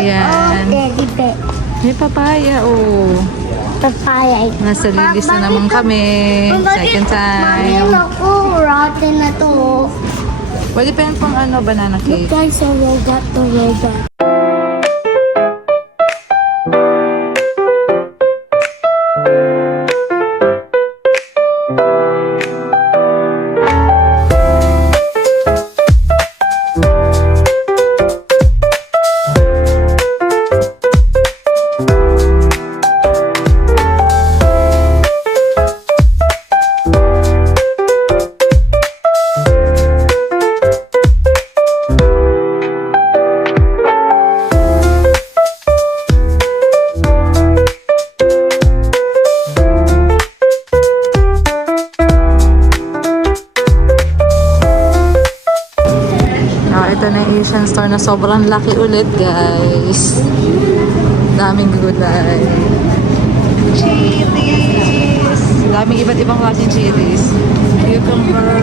Ayan. Teddy bear. May papaya, oh. Papaya. Nasa lilis na naman kami. Second Mami, time. naku, rotten na to. Pwede pa yun pang ano, banana Look cake. guys, I got the robot. Ito na yung Asian store na sobrang laki ulit, guys. Daming gulay. Chilies! Daming iba't ibang klaseng chilies. Cucumber.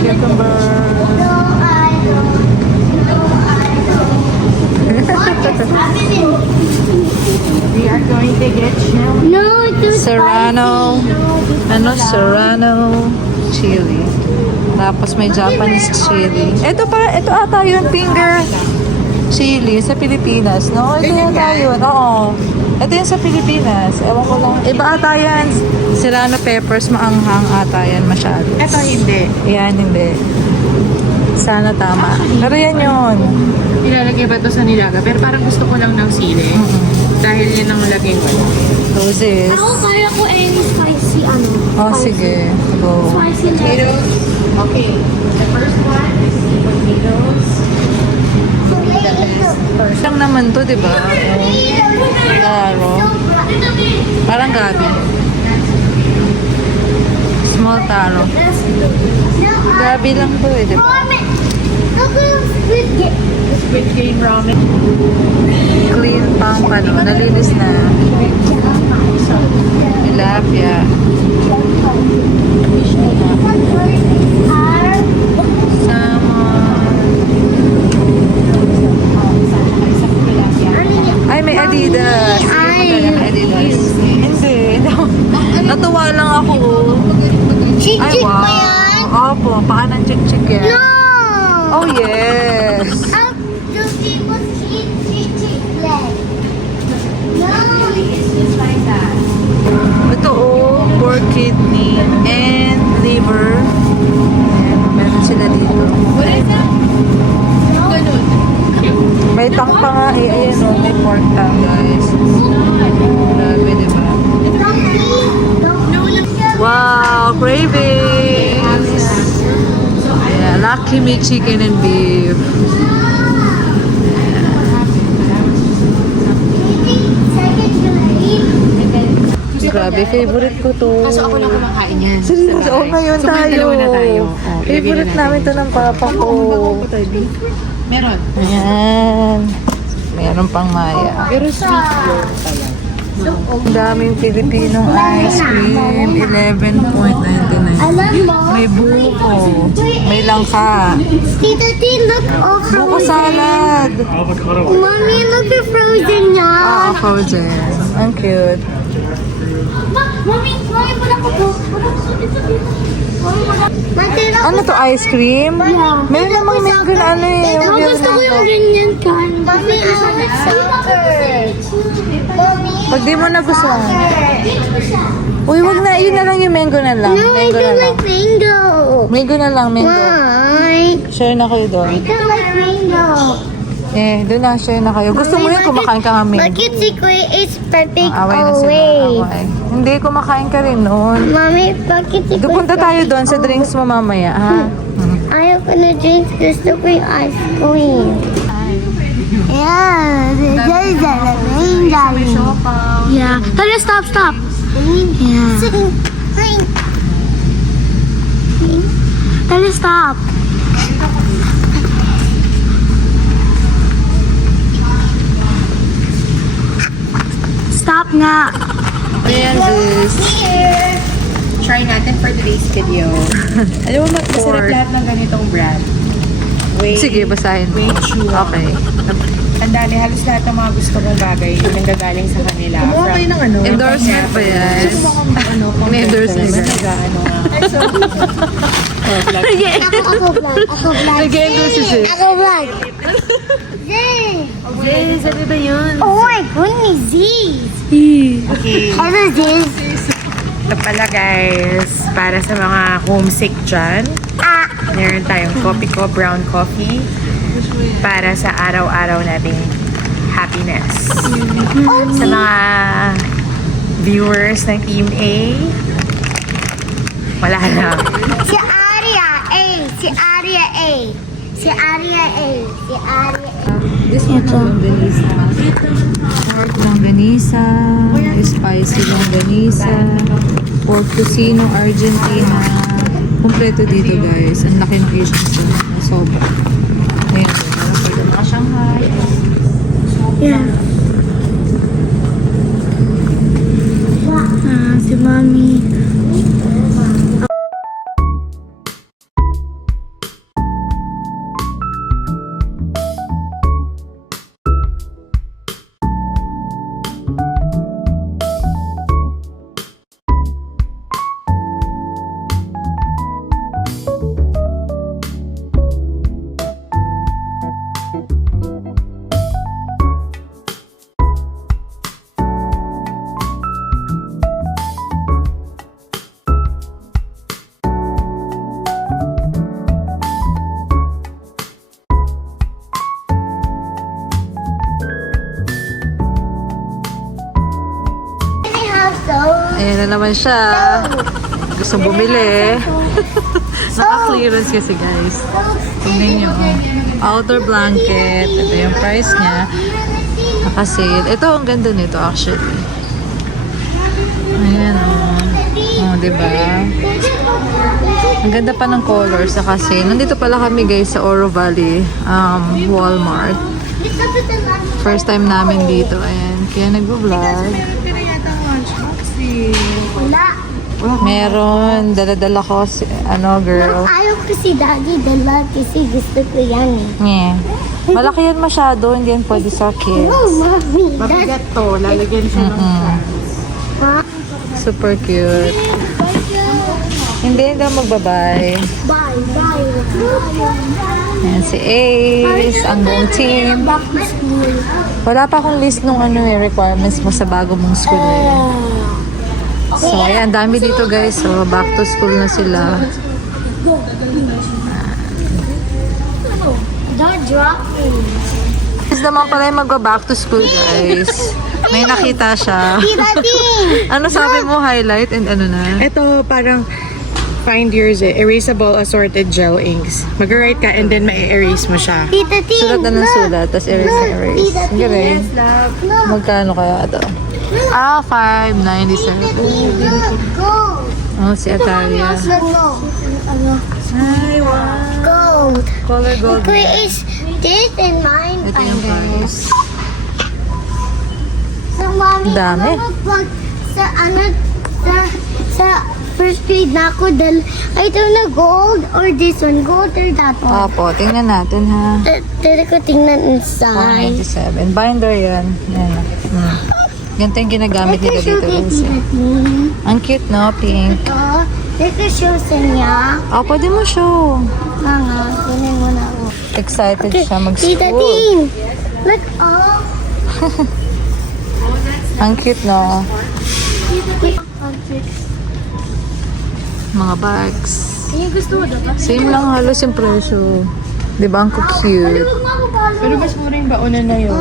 Cucumber. We are going to get No, too Serrano. Ano? Serrano chili. Tapos may Japanese chili. Ito ata yung finger chili sa Pilipinas, no? Ito yata yun, oo. Ito yung sa Pilipinas. Ewan ko lang. Iba ata yan. Serrano peppers, maanghang ata yan masyado. Ito hindi. Yan, hindi. Sana tama. Pero yan yun. Nilalagay ba ito sa nilaga? Pero parang gusto ko lang ng sili. Dahil yun ang lagay ko. Roses. Ako kaya ko any spicy ano. Oh, sige. Go. Spicy Potatoes. Okay. The first one is potatoes. First lang naman to, di ba? Taro. Parang gabi. Small taro. Gabi lang to eh, di ba? Squid game ramen. Clean pang ano, nalinis na. Tilapia. Salmon. Ay, may Adidas. May Adidas. Hindi. Natuwa lang ako. Ay, wow. Opo, paa ng chick-chick yan. No! Oh, yes. Those people cheat leg. No! Ito, oh, pork kidney and liver. Ayan, meron sila dito. What is that? Ganun. May tang pa nga eh. Ayan, oh, may pork tang, guys. Grabe, diba? Wow, cravings! Yeah, Lucky Me chicken and beef. Grabe, favorite ko to. Kaso ako lang kumakain yan. Seryoso, oh, ngayon So, tayo. dalawa na tayo. Oh, Favorite namin to ng papa ko. Meron. Ayan. Meron pang maya. Pero sweet yun pala. Ang daming Filipinong ice cream. 11.99. Alam mo? May buko. May langka. Tita T, look all Buko frozen. salad. Mommy, look at frozen Ah, now. frozen. Ang cute. Mommy, wala ko po. Wala ko dito. Ano to, ice cream? Yeah. Meron namang mango na ano eh. Tita, gusto ko yung ganyan kan. Mommy, I want soccer. Mommy, Pag di mo nagustuhan. Uy, wag na. Yun na lang yung mango na lang. no, I Mango na don't lang. like mango. Mango na lang, mango. Why? Share na kayo doon. I don't like mango. Eh, doon na, share na kayo. Gusto mo yun, kumakain ka nga mango. Bakit si Kuya is perfect Away na sila. always? Away. Hindi, kumakain ka rin noon. Mommy, bakit si Kuya Punta tayo doon sa drinks mo mamaya, ha? ayaw ko na drinks. Gusto ko yung ice cream. Yeah, this is the main darling. Yeah. Tara, stop. Yeah. Tara, stop. Stop nga. Ayan, sis. Here! Try natin for today's video. Alam mo, Masarap lahat ng ganitong brand. Sige, basahin mo. Okay. Ang dami, halos lahat ng mga gusto kong bagay yung nanggagaling sa kanila. Kumuha kayo ng ano? Endorsement ba yan? May endorsement ba? Ako vlog. Nag-endorse si sis. Ako vlog. Zay. Yes, ano ba yun? Oh my goodness, Z's. Okay. Ano Z's? Ito pala guys, para sa mga homesick dyan. Meron tayong coffee ko, brown coffee. Para sa araw-araw nating happiness. Sa mga viewers ng Team A, wala na. Si Aria A. Si Aria A. Si Aria A. Si Aria A. This one longganisa. Pork longganisa. Spicy longganisa. Pork tocino Argentina. Kompleto dito guys. Ang laki ng Asian style. Sobra. Ayan. Meron pa yung mga Shanghai. Yeah. Si Mami. Ayan na naman siya. Gusto bumili. Naka-clearance kasi guys. Tingnan nyo. Outer blanket. Ito yung price niya. Naka-sale. Ito, ang ganda nito actually. Ayan o. Oh, diba? Ang ganda pa ng colors. Naka-sale. Nandito pala kami guys sa Oro Valley Walmart. First time namin dito. Ayan. Kaya nag-vlog. Wala. Meron. Dala-dala ko si, girl. Ayaw ko si Daddy dala kasi gusto ko yan eh. Yeah. Malaki yan masyado. Hindi yan pwede sa kids. Oh, Mami. Mabigat to, lalagyan siya ng Ha? Super cute. Hindi daw magbabay. Bye, bye. Ayan si Ace, ang buong team. Back to school. Wala pa akong list nung requirements mo sa bago mong school eh. So, ayan, dami dito guys. So, back to school na sila. Don't drop me. Guys naman pala yung magba-back to school guys. May nakita siya. Tita Ting! Ano sabi mo, highlight and ano na? Ito parang find yours erasable assorted gel inks. Mag-write ka and then ma-erase mo siya. Tita Ting! Sulat na ng sulat, tapos erase na erase. Tita Ang Ting! galing. love. Magkano kaya ito? Ah, $5.97. Go! Oh, si Atalia. Go! Ay, wow. Gold. Color gold. Where is this and mine? Ito yung price. So, Mommy, Dami. pag sa first grade na ako, I don't know gold or this one, gold or that one. Opo, tingnan natin ha. Dito ko tingnan inside. 497. Binder yan. Yan. Ganito yung ginagamit nila dito. Guys. Ang cute, no? Pink. Dito show sa niya. Pwede mo show. Mga, kunin mo na ako. Excited siya Tita mag-school. Ting! Look, oh! Ang cute, no? Mga bags. Yung gusto mo diba? Same lang halos yung presyo. Di ba? Ang cute. Pero mas mura yung baunan na yun.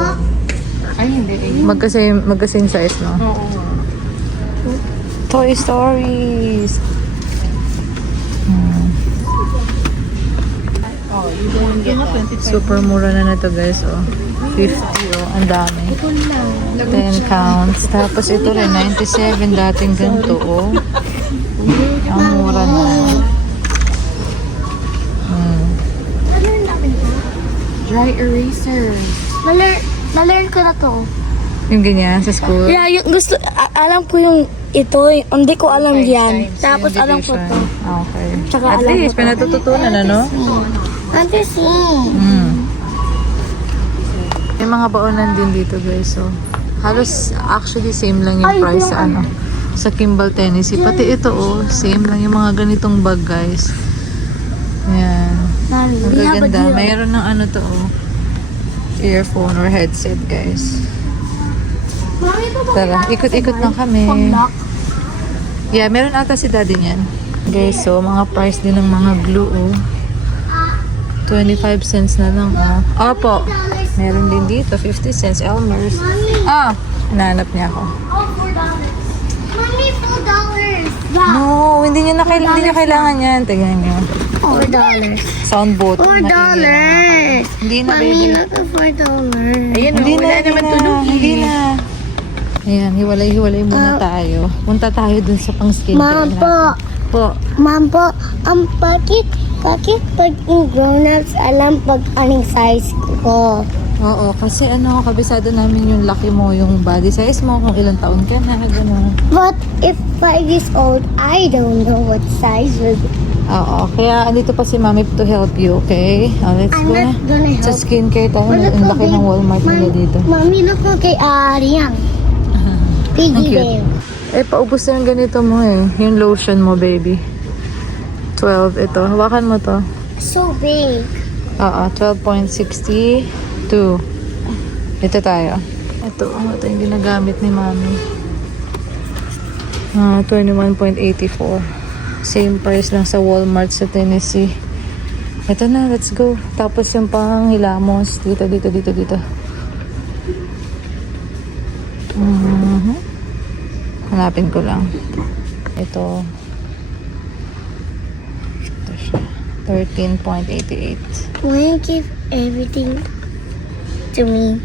Ay, hindi. Magkasame size, no? Oo. Toy Stories. Super mura na nito guys, oh. 50, oh. Ang dami. 10 counts. Tapos ito rin, 97 dating ganito, oh. Ang mura na. Dry eraser. Nalearn ko na to. Yung ganyan sa school. Yeah, yung gusto, alam ko yung ito, hindi ko alam yan. Tapos alam ko to. Okay. Tsaka At alam least, ko to. may natututunan, ano? want to see. May mga baonan din dito guys. So, halos actually same lang yung Ay, price yung sa ano. Sa Kimball, Tennessee. Pati ito same lang yung mga ganitong bag guys. Ayan. Mommy, Ang we have a gaganda. deal. Mayroon ng ano to earphone or headset guys. Mommy, Tara, ikot-ikot lang kami. Pang-lock. Yeah, meron ata si daddy niyan. Guys, so mga price din ng mga glue 25 cents na lang Opo. Meron din dito 50 cents Elmer's. Hinahanap niya ako. Oh, $4. Mommy, $4. Wow. No, hindi niya kailangan yan. Tingnan niyo. $4. Sound button. $4. Hindi na Mommy, baby. look at $4. Ayan, Hindi wala na, naman tunog Hindi na. Ayan, hiwalay-hiwalay muna tayo. Punta tayo dun sa pang skincare Ma'am natin. po. Po. Ma'am po, bakit pag in grown-ups alam pag anong size ko? Oo, kasi kabisado namin yung laki mo, yung body size mo, kung ilang taon ka na, gano'n. But if 5 years old, I don't know what size will be. Oo, kaya andito pa si Mami to help you, okay? Let's I'm go not na. gonna Sa help. skincare tayo, Look ang laki ng Walmart nila dito. Mommy, look mo kay Ariang. Piggy Cute. bear. Paubos na yung ganito mo yung lotion mo, baby. 12, ito. Hawakan mo to. So big. Oo, 12.62. Ito tayo. Ito yung ginagamit ni Mami. 21.84. Same price lang sa Walmart sa Tennessee. Ito na, let's go. Tapos yung pang hilamos. Dito. Hanapin ko lang. Ito siya. 13.88. Will you give everything to me?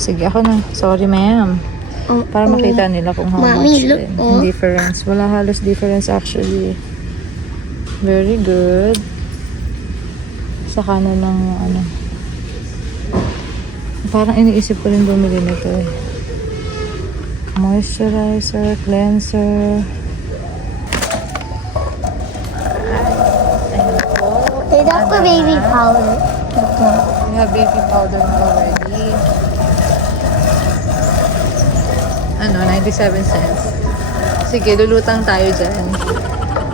Sige, ako na. Sorry, ma'am. Oh, Para makita nila kung how Mommy, much look, din. oh. Difference. Wala halos difference actually. Very good. Saka na lang parang iniisip ko rin bumili nito Moisturizer, cleanser. They got the baby powder. We have baby powder already. 97 cents. Sige, lulutang tayo dyan.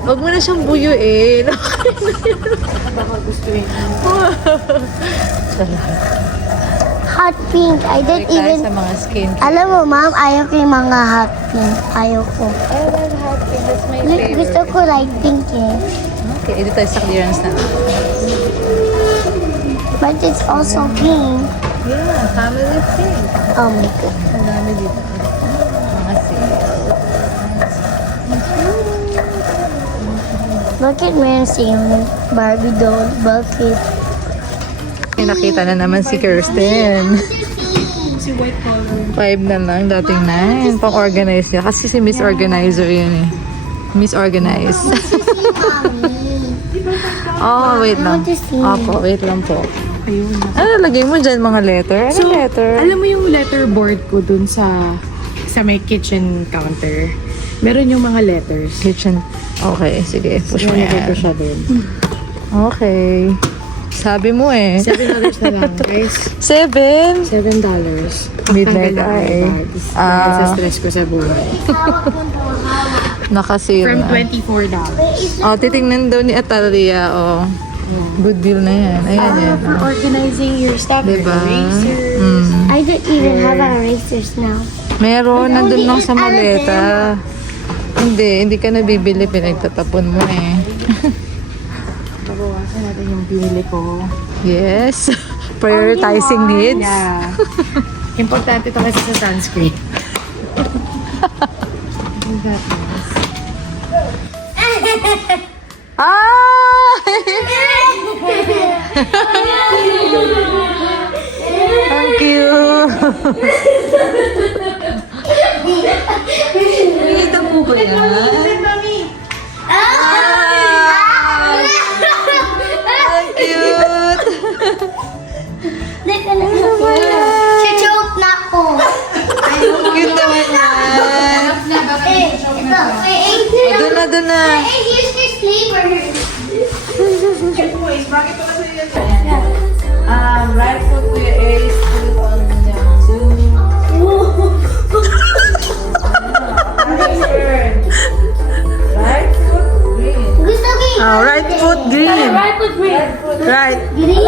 Huwag mo na siyang buyuin. Baka gusto yun. Hot pink. I Balik didn't tayo even... sa mga skin. Alam mo, ma'am, ayaw ko yung mga hot pink. Ayaw ko. I love hot pink. That's my Gusto favorite. ko light pink eh. Okay, ito tayo sa clearance na. But it's also pink. Yeah, family pink. Oh my God. Ang dami dito. Mga sale. Bakit meron siyang Barbie doll? Bakit? May nakita na naman si Kirsten. Si white color. 5 na lang, dating 9. Pang-organize niya. Kasi si Miss Organizer yun Miss Organize. Oh, wait lang. Opo, wait lang po. Ayun. Ano lagay mo dyan mga letter? Ano letter? Alam mo yung letter board ko dun sa may kitchen counter. Meron yung mga letters. Kitchen. Okay, sige. Push mo Nilagay ko yan. siya dun. Okay. Sabi mo $7 na lang, guys. 7? $7. Midnight Tanggal na eye. ang bags. Dahil sa stress ko sa buhay. Nakasale From na. $24. Oh, titingnan daw ni Atalia. Oh. Good deal na yan. Ayan yan. For organizing your stuff. Diba? Erasers. Mm. I don't even have erasers now. Meron, nandun lang sa maleta. Hindi ka nabibili, pinagtatapon mo Babawasan natin yung binili ko. Yes. Prioritizing needs. Yeah. Importante ito kasi sa sunscreen. Thank you. Nakita mo ba yan? Ang cute. Choke na ako. Cute naman yan. Ito. Doon na. Here's your sleeper. right foot Kuya Ace, put it on the two. Turn. Right foot green. Gusto ko yung Right foot green. right foot green. Right. Green.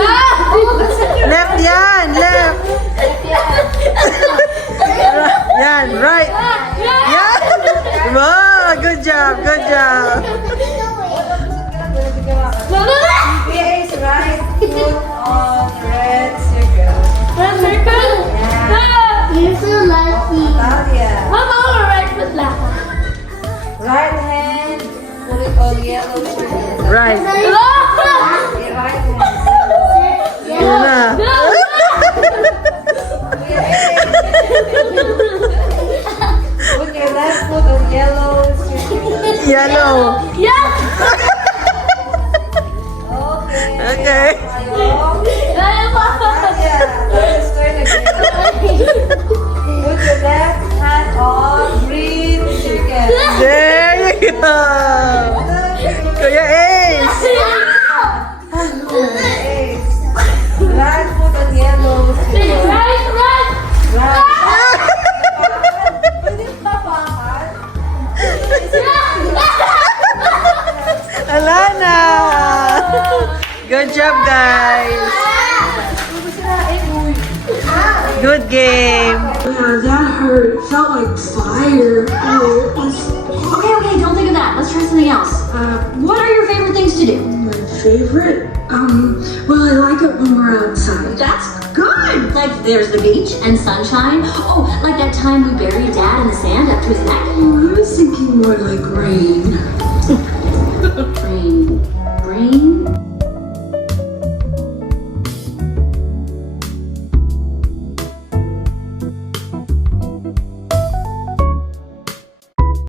Left yan, left. Yan, right. Yan. Wow, good job, good job. Kuya Ace, right foot on red circle. You're so lucky. Talia. Right foot lang. Right hand, put it on yellow circle. Right. Okay, right hand, yellow. Yun na. Kuya Ace. Put your left foot on yellow circle. Yellow. Okay. Talia, let's turn again. Put your left hand on green circle. There you go. Kuya Ace. Kuya Ace. Right foot on yellow circle. Right. Pwede papakan. Alana. Good job, guys. Good game. Yeah, that hurt. Felt like fire. Okay, don't think of that. Let's try something else. What are your favorite things to do? My favorite? Well, I like it when we're outside. That's good. Like there's the beach and sunshine. Oh, like that time we buried Dad in the sand up to his neck. Oh, I was thinking more like rain. Rain.